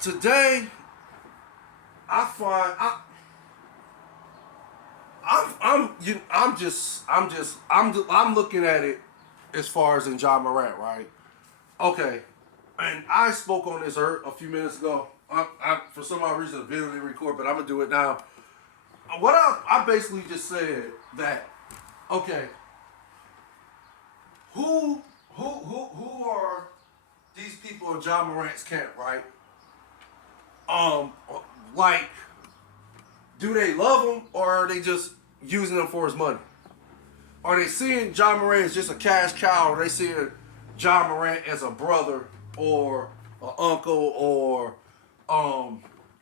today I find I'm looking at it as far as in John Morant, right? Okay, and I spoke on this a few minutes ago. For some odd reason the video didn't record, but I'm gonna do it now. I basically just said that, okay, who are these people in John Morant's camp, right? Um, like, do they love him or are they just using him for his money? Are they seeing John Morant as just a cash cow, or are they seeing John Morant as a brother or an uncle or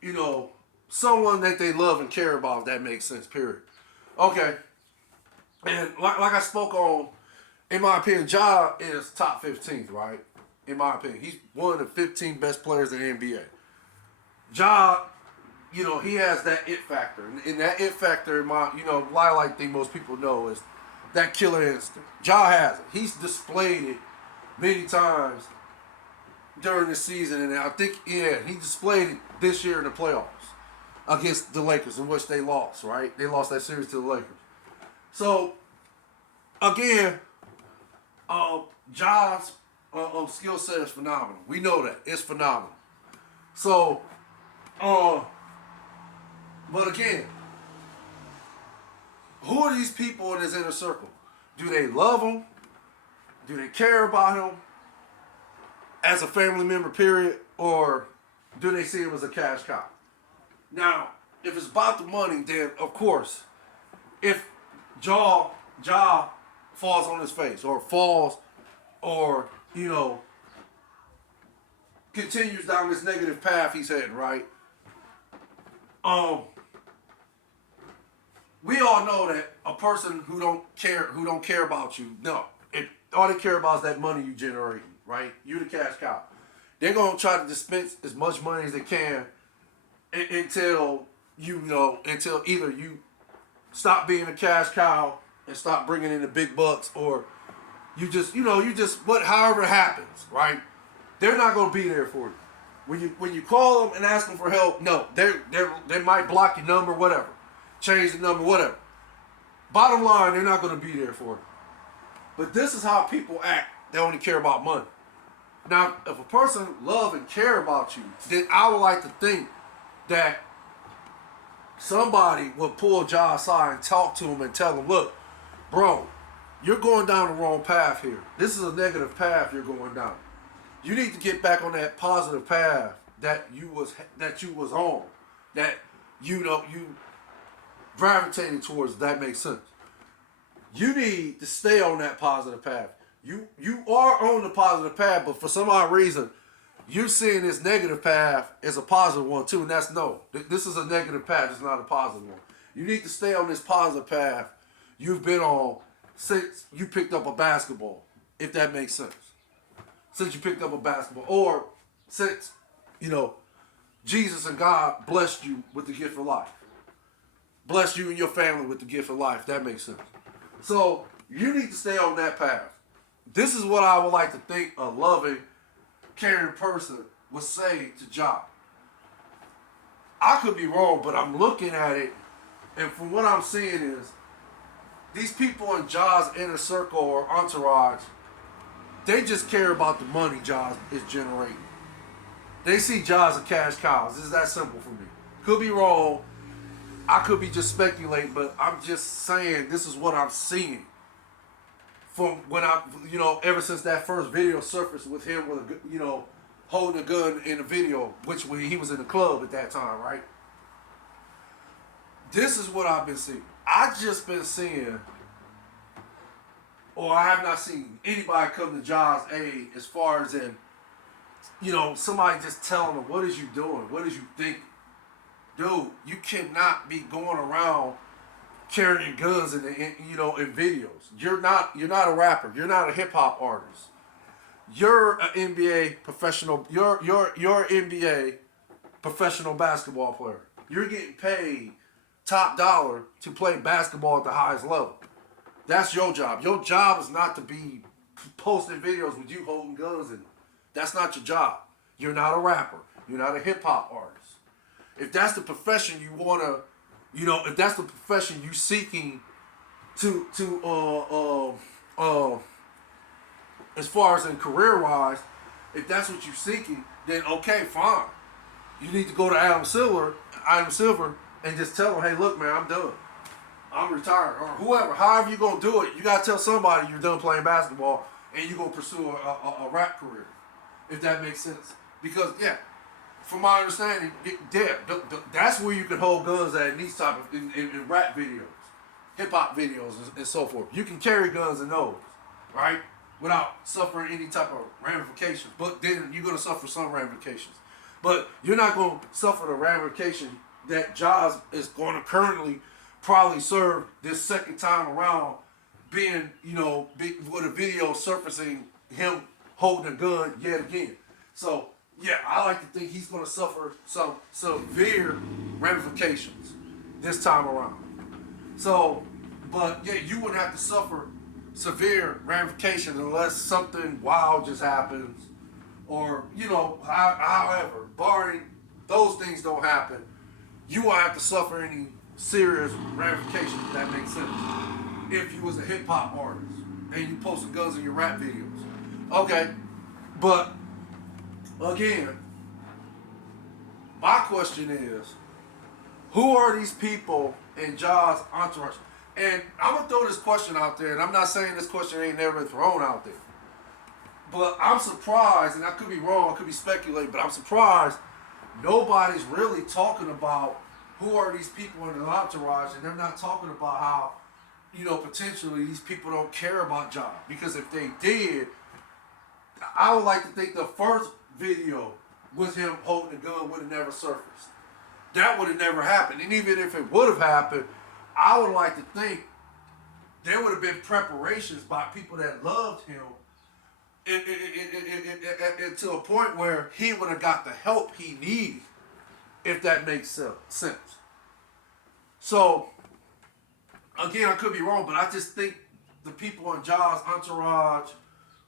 you know, someone that they love and care about? If that makes sense. Period. Okay. And like I spoke on, in my opinion, Ja is top 15th, right? In my opinion, he's one of the 15 best players in the NBA. Ja, he has that it factor, and that it factor, I think most people know is that killer instinct. Ja has it. He's displayed it many times during the season, and I think, he displayed it this year in the playoffs against the Lakers, in which they lost, right? They lost that series to the Lakers. So, again, Ja's skill set is phenomenal. We know that. It's phenomenal. So, but again, who are these people in his inner circle? Do they love him? Do they care about him as a family member, period? Or do they see him as a cash cow? Now, if it's about the money, then of course, if Ja falls on his face or falls or, continues down this negative path he's heading, right? We all know that a person who don't care about you, no, all they care about is that money you generating, right? You the cash cow. They're gonna try to dispense as much money as they can until until either you stop being a cash cow and stop bringing in the big bucks, or however it happens, right? They're not gonna be there for you. When you call them and ask them for help, no, they might block your number, whatever, change the number, whatever. Bottom line, they're not going to be there for you. But this is how people act. They only care about money. Now, if a person love and care about you, then I would like to think that somebody will pull Ja aside and talk to him and tell him, look, bro, you're going down the wrong path here. This is a negative path you're going down. You need to get back on that positive path that you was on, that you gravitated towards. That makes sense. You need to stay on that positive path. You are on the positive path, but for some odd reason, you're seeing this negative path as a positive one too, and that's no. This is a negative path. It's not a positive one. You need to stay on this positive path you've been on since you picked up a basketball, if that makes sense. Since you picked up a basketball, or since, Jesus and God blessed you with the gift of life. Blessed you and your family with the gift of life. That makes sense. So, you need to stay on that path. This is what I would like to think a loving, caring person would say to Ja. I could be wrong, but I'm looking at it, and from what I'm seeing is, these people in Ja's inner circle or entourage, they just care about the money Ja is generating. They see Ja as a cash cow. This is that simple for me. Could be wrong. I could be just speculating, but I'm just saying this is what I'm seeing. From when ever since that first video surfaced with him with holding a gun in the video, which he was in the club at that time, right? This is what I've been seeing. I've just been seeing, or I have not seen anybody come to Ja's aid as far as in, somebody just telling him, what is you doing? What is you thinking? Dude, you cannot be going around carrying guns in videos. You're not a rapper. You're not a hip hop artist. You're an NBA professional. You're NBA professional basketball player. You're getting paid top dollar to play basketball at the highest level. That's your job. Your job is not to be posting videos with you holding guns in them. That's not your job. You're not a rapper. You're not a hip hop artist. If that's the profession you wanna, if that's the profession you seeking to as far as in career wise, if that's what you're seeking, then okay, fine. You need to go to Adam Silver, and just tell him, hey, look, man, I'm done. I'm retired, or whoever. However you gonna do it, you gotta tell somebody you're done playing basketball and you're gonna pursue a rap career, if that makes sense. Because yeah, from my understanding, that's where you can hold guns at in these type of in rap videos, hip hop videos, and so forth. You can carry guns in those, right, without suffering any type of ramifications. But then you're gonna suffer some ramifications. But you're not gonna suffer the ramification that Jaws is going to currently probably serve this second time around, being with a video surfacing him holding a gun yet again. So yeah, I like to think he's going to suffer some severe ramifications this time around. So, but yeah, you wouldn't have to suffer severe ramifications unless something wild just happens, or however, barring those things don't happen, you won't have to suffer any serious ramifications, if that makes sense. If you was a hip hop artist and you posted guns in your rap videos. Okay, but again, my question is, who are these people in Jaws' entourage? And I'm going to throw this question out there, and I'm not saying this question ain't never been thrown out there. But I'm surprised, and I could be wrong, I could be speculating, but I'm surprised nobody's really talking about who are these people in the entourage, and they're not talking about how, potentially these people don't care about Jaws. Because if they did, I would like to think the first video with him holding a gun would have never surfaced. That would have never happened. And even if it would have happened, I would like to think there would have been preparations by people that loved him to a point where he would have got the help he needed, if that makes sense. So, again, I could be wrong, but I just think the people in Jaws' entourage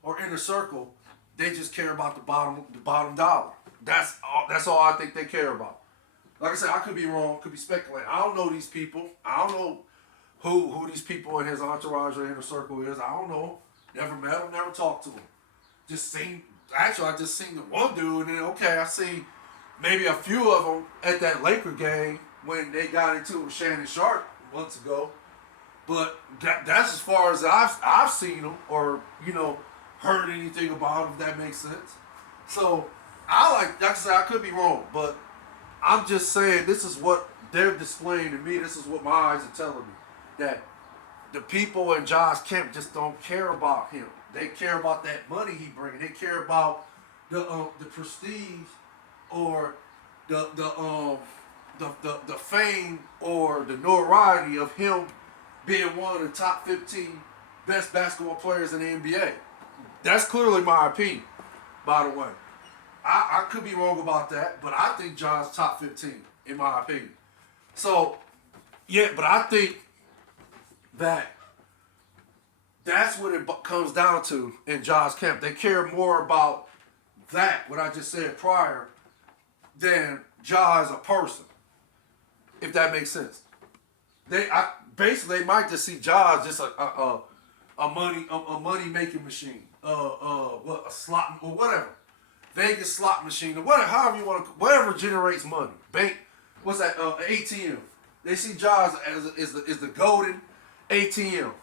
or inner circle, they just care about the bottom dollar. That's all I think they care about. Like I said, I could be wrong, could be speculating. I don't know these people. I don't know who these people in his entourage or inner circle is. I don't know. Never met them, never talked to them. I just seen the one dude, and then I seen maybe a few of them at that Laker game when they got into it with Shannon Sharp months ago. But that's as far as I've seen them or heard anything about them, if that makes sense. So like I said, I could be wrong, but I'm just saying this is what they're displaying to me. This is what my eyes are telling me, that the people in Josh Kemp just don't care about him. They care about that money he brings. They care about the prestige or the fame or the notoriety of him being one of the top 15 best basketball players in the NBA. That's clearly my opinion, by the way. I could be wrong about that, but I think John's top 15, in my opinion. So, yeah, but I think that's what it comes down to in John's camp. They care more about that, what I just said prior, than Ja as a person, if that makes sense. They might just see Ja as just a money making machine, a slot or whatever, Vegas slot machine or whatever, however you want to, whatever generates money. Bank, what's that? ATM. They see Ja as the golden ATM.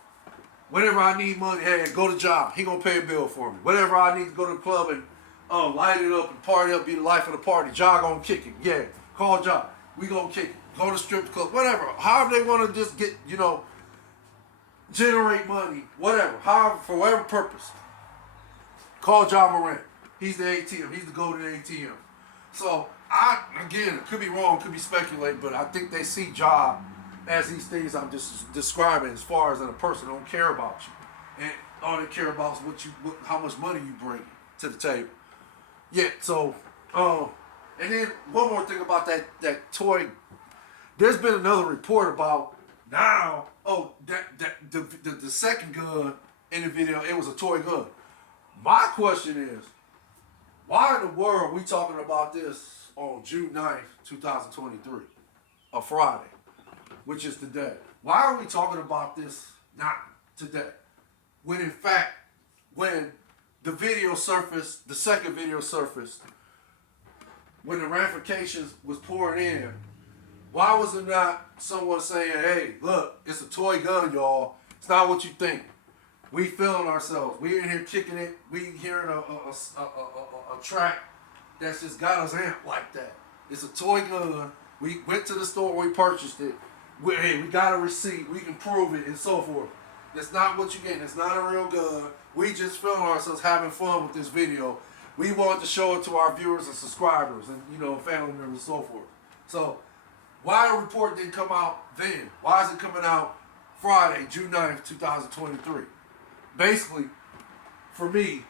Whenever I need money, hey, go to Ja. He gonna pay a bill for me. Whenever I need to go to the club and light it up and party up, be the life of the party, Ja gonna kick it. Yeah, call Ja. We gonna kick it. Go to strip club, whatever. However they want to just get, generate money, whatever. However, for whatever purpose. Call Ja Morant. He's the ATM. He's the golden ATM. So, again, it could be wrong, could be speculating, but I think they see Ja as these things I'm just describing as far as in a person. Don't care about you. And all they care about is how much money you bring to the table. Yeah, so, and then one more thing about that toy. There's been another report about now, the second gun in the video, it was a toy gun. My question is, why in the world are we talking about this on June 9th, 2023, a Friday, which is today. Why are we talking about this not today? When in fact, when the video surfaced, the second video surfaced, when the ramifications was pouring in, why was it not someone saying, hey, look, it's a toy gun, y'all. It's not what you think. We feeling ourselves. We in here kicking it. We hearing a track that's just got us amped like that. It's a toy gun. We went to the store, we purchased it. Hey, we got a receipt. We can prove it and so forth. That's not what you getting. It's not a real gun. We just feeling ourselves having fun with this video. We wanted to show it to our viewers and subscribers and, family members and so forth. So why the report didn't come out then? Why is it coming out Friday, June 9th, 2023? Basically, for me,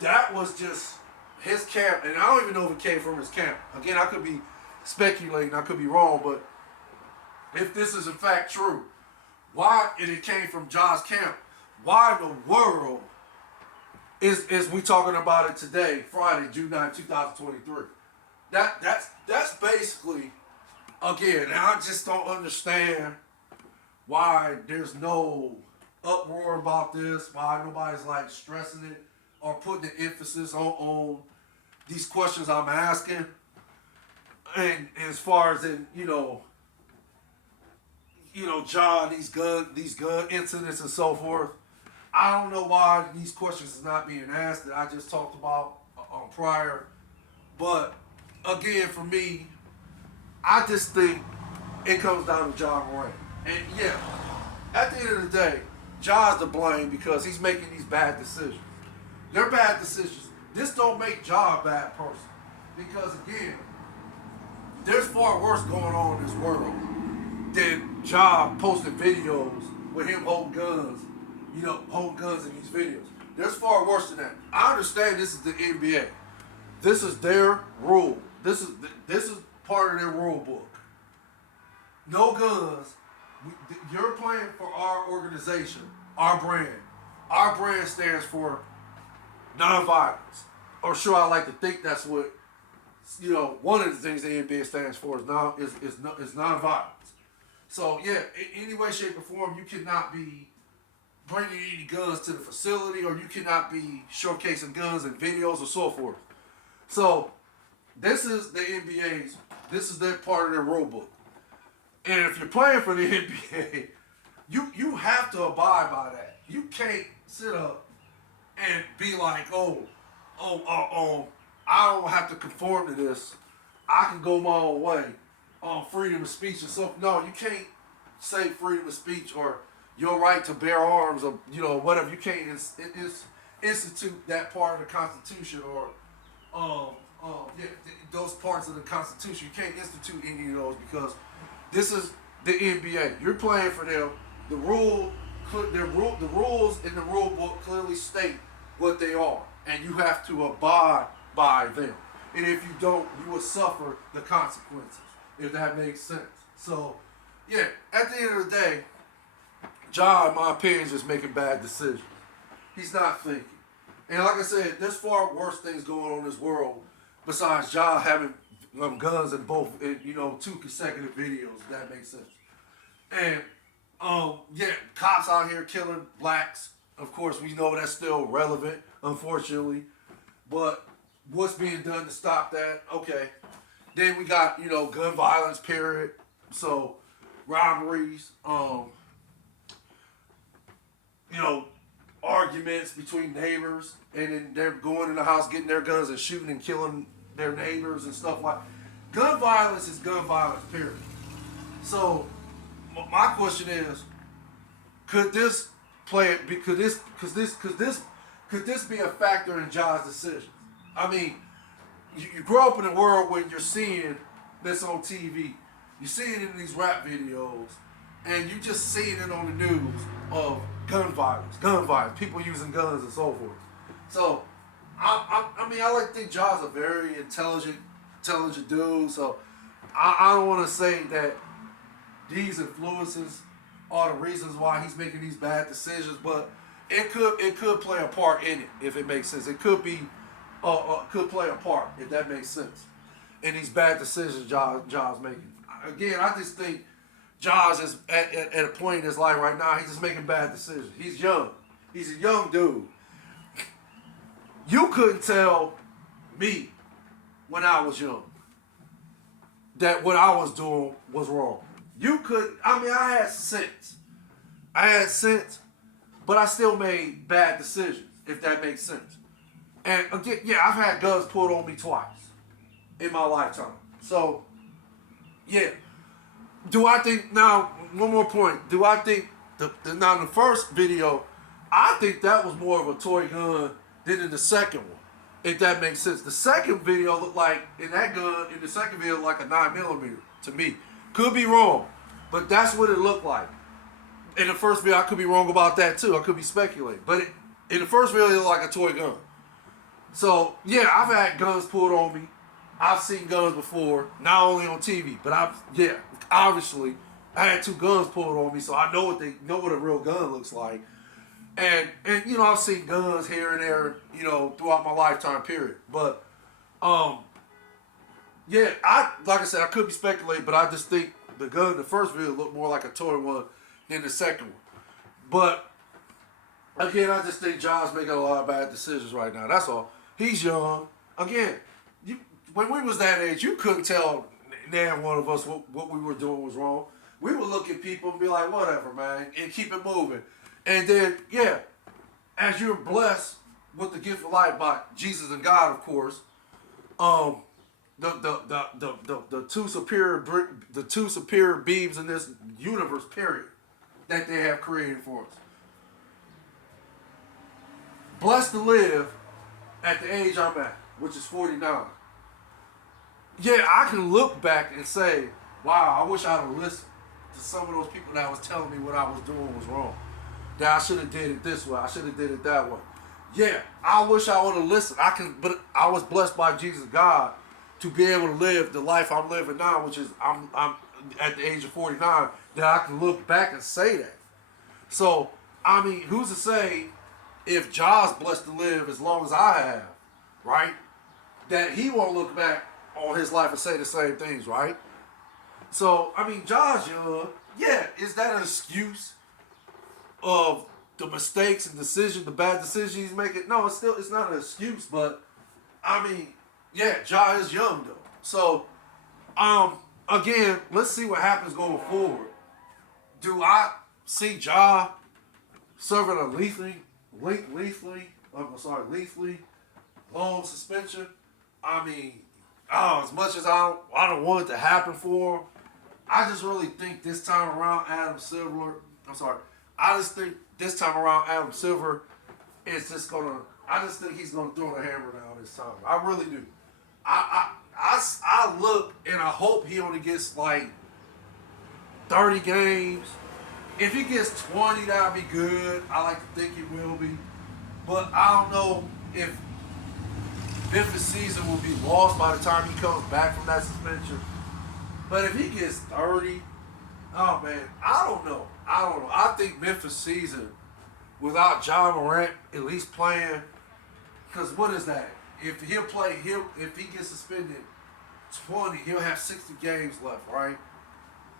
that was just his camp, and I don't even know if it came from his camp. Again, I could be speculating, I could be wrong, but if this is in fact true, why, and it came from Ja's camp, why in the world is we talking about it today, Friday, June 9, 2023? That's basically, again, and I just don't understand why there's no uproar about this, why nobody's like stressing it or putting the emphasis on these questions I'm asking. And as far as in, John, these gun incidents and so forth, I don't know why these questions is not being asked that I just talked about on prior. But again, for me, I just think it comes down to John Morant. And yeah, at the end of the day, Ja's to blame because he's making these bad decisions. They're bad decisions. This don't make Ja a bad person. Because again, there's far worse going on in this world than Ja posting videos with him holding guns, holding guns in these videos. There's far worse than that. I understand this is the NBA. This is their rule. This is part of their rule book. No guns. You're playing for our organization, our brand. Our brand stands for nonviolence. Or sure, I like to think that's what, one of the things the NBA stands for is nonviolence. So yeah, in any way, shape, or form, you cannot be bringing any guns to the facility, or you cannot be showcasing guns in videos or so forth. So this is the NBA's. This is their part of their rule book. And if you're playing for the NBA, you have to abide by that. You can't sit up and be like, I don't have to conform to this. I can go my own way on freedom of speech and so. No, you can't say freedom of speech or your right to bear arms or whatever. You can't institute that part of the Constitution or those parts of the Constitution. You can't institute any of those because this is the NBA. You're playing for them. The rules in the rule book clearly state what they are, and you have to abide by them. And if you don't, you will suffer the consequences. If that makes sense. So, yeah, at the end of the day, Ja, in my opinion, is just making bad decisions. He's not thinking. And like I said, there's far worse things going on in this world besides Ja having guns in both, two consecutive videos, if that makes sense. And, cops out here killing blacks. Of course, we know that's still relevant, unfortunately. But what's being done to stop that? Okay. Then we got, gun violence, period. So, robberies, arguments between neighbors, and then they're going in the house, getting their guns and shooting and killing their neighbors and stuff like that. Gun violence is gun violence, period. So, my question is, could this be a factor in Ja's decisions? I mean, you grow up in a world when you're seeing this on TV, you see it in these rap videos, and you just seeing it on the news of gun violence, people using guns and so forth. So, I like to think Ja's a very intelligent dude. So, I don't want to say that these influences are the reasons why he's making these bad decisions, but it could play a part in it if it makes sense. It could be could play a part, if that makes sense, in these bad decisions Ja's making. Again, I just think Ja's is at a point in his life right now, he's just making bad decisions. He's young. He's a young dude. You couldn't tell me when I was young that what I was doing was wrong. You could, I mean, I had sense. But I still made bad decisions, if that makes sense. And again, yeah, I've had guns pulled on me twice in my lifetime. So, yeah. Do I think, now, one more point. Do I think, now in the first video, I think that was more of a toy gun than in the second one, if that makes sense. The second video looked like, in the second video, like a 9mm to me. Could be wrong, but that's what it looked like. In the first video, I could be wrong about that too. I could be speculating. But in the first video, it looked like a toy gun. So, yeah, I've had guns pulled on me. I've seen guns before, not only on TV, but obviously, I had 2 guns pulled on me, so I know what a real gun looks like. And you know, I've seen guns here and there, you know, throughout my lifetime period. But yeah, like I said, I could be speculating, but I just think the gun in the first video looked more like a toy one than the second one. But again, I just think Ja's making a lot of bad decisions right now. That's all. He's young. Again, when we was that age, you couldn't tell neither one of us what we were doing was wrong. We would look at people and be like, whatever, man, and keep it moving. And then, yeah, as you're blessed with the gift of life by Jesus and God, of course, the two superior beings in this universe, period, that they have created for us. Blessed to live at the age I'm at, which is 49. Yeah, I can look back and say, wow, I wish I'd have listened to some of those people that was telling me what I was doing was wrong. That I should have did it this way. I should have did it that way. Yeah, I wish I would have listened. But I was blessed by Jesus God to be able to live the life I'm living now, which is I'm at the age of 49, that I can look back and say that. So, I mean, who's to say if Ja's blessed to live as long as I have, right, that he won't look back on his life and say the same things, right? So, I mean, Ja's young. Yeah, is that an excuse of the mistakes and decisions, the bad decisions he's making? No, it's not an excuse, but I mean, yeah, Ja is young though. So, again, let's see what happens going forward. Do I see Ja serving a lethally long suspension? I mean, as much as I don't want it to happen for him, I just really think this time around I just think this time around Adam Silver is just gonna. I just think he's gonna throw the hammer down this time. I really do. I look and I hope he only gets like 30 games. If he gets 20, that'll be good. I like to think he will be, but I don't know if Memphis season will be lost by the time he comes back from that suspension. But if he gets 30, oh man, I don't know. I think Memphis season without John Morant at least playing, because what is that? If he gets suspended 20, he'll have 60 games left, right?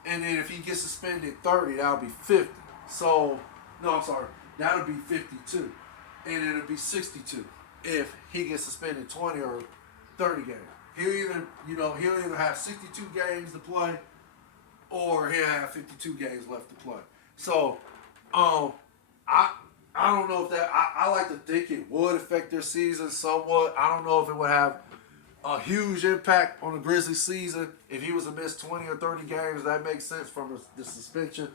And then if he gets suspended 30, that'll be 50. So, no, I'm sorry, that'll be 52. And then it'll be 62 if he gets suspended 20 or 30 games. He'll either have 62 games to play, or he'll have 52 games left to play. So, I don't know if that. I like to think it would affect their season somewhat. I don't know if it would have a huge impact on the Grizzlies season if he was to miss 20 or 30 games. That makes sense from the suspension.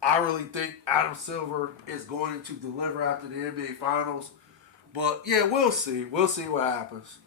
I really think Adam Silver is going to deliver after the NBA Finals. But yeah, we'll see. We'll see what happens.